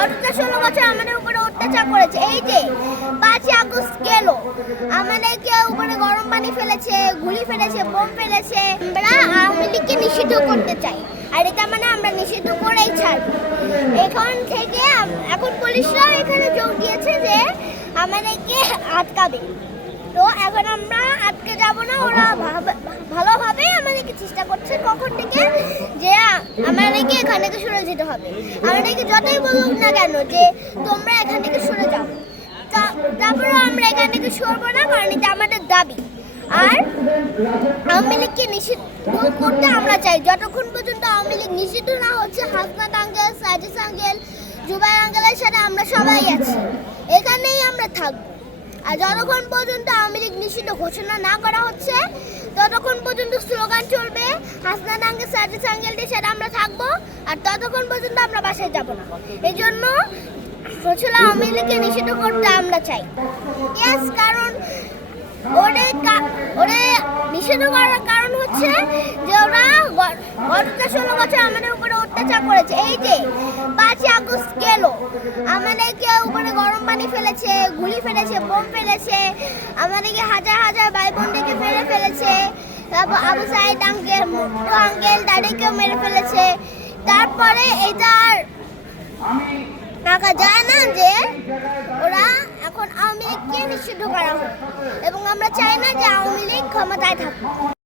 অন্তত 16 বছর আমাদের উপরে অত্যাচার করেছে। এই যে 5ই আগস্ট গেল, আমাদেরকে উপরে গরম পানি ফেলেছে, গুলি ফেলেছে, বোম ফেলেছে। আমরা আওয়ামী লীগকে নিষিদ্ধ করতে চাই, আর এটা মানে আমরা নিষিদ্ধ করেই ছাড়বো। এখন পুলিশরাও এখানে যোগ দিয়েছে যে আমাদেরকে আটকাবে। তো এখন আমরা আটকে যাব না, ওরা ভালোভাবে আমাদেরকে চেষ্টা করছে কখন থেকে যে আমাদেরকে এখান থেকে সরে যেতে হবে। আমাদেরকে যতই বলুক না কেন যে তোমরা এখান থেকে সরে যাও, তারপরেও আমরা এখান থেকে সরবো না, কারণ এটা আমাদের দাবি। আর আওয়ামী লীগকে নিষিদ্ধ করতে আমরা চাই। যতক্ষণ পর্যন্ত আওয়ামী লীগ নিষিদ্ধ না হচ্ছে, হাসনাত আঙ্কেল, সাজিদ আঙ্কেল, জুবাইর আঙ্কেলের সাথে আমরা সবাই আছি, এখানেই আমরা থাকবো। আর যতক্ষণ পর্যন্ত আওয়ামী লীগ নিষিদ্ধ ঘোষণা না করা হচ্ছে, ততক্ষণ পর্যন্ত স্লোগান চলবে, হাসনাত আঙ্কেল, সাজিদ আঙ্কেলদের সাথে আমরা থাকবো, আর ততক্ষণ পর্যন্ত আমরা বাসায় যাব না। এই জন্য আওয়ামী লীগকে নিষিদ্ধ করতে আমরা চাই। ইয়েস, কারণ ওরে নিষিদ্ধ করার কারণ হচ্ছে যে ওরা অন্তত 16 বছর আমাদের উপরে অত্যাচার করেছে। এই যে 5ই আগস্ট গেল, আমাদেরকে উপরে গরম পানি ফেলেছে, গুলি ফেলেছে, বোম ফেলেছে, আমাদেরকে হাজার হাজার ভাই বোনদেরকে মেরে ফেলেছে। তারপর আবু সাইদ আঙ্কেল, মুক্ত আঙ্কেল, তাদেরকেও মেরে ফেলেছে। তারপরে এটা টাকা যায় না যে ওরা এখন আওয়ামী লীগকে নিষিদ্ধ করা হোক, এবং আমরা চাই না যে আওয়ামী লীগ ক্ষমতায় থাকুক।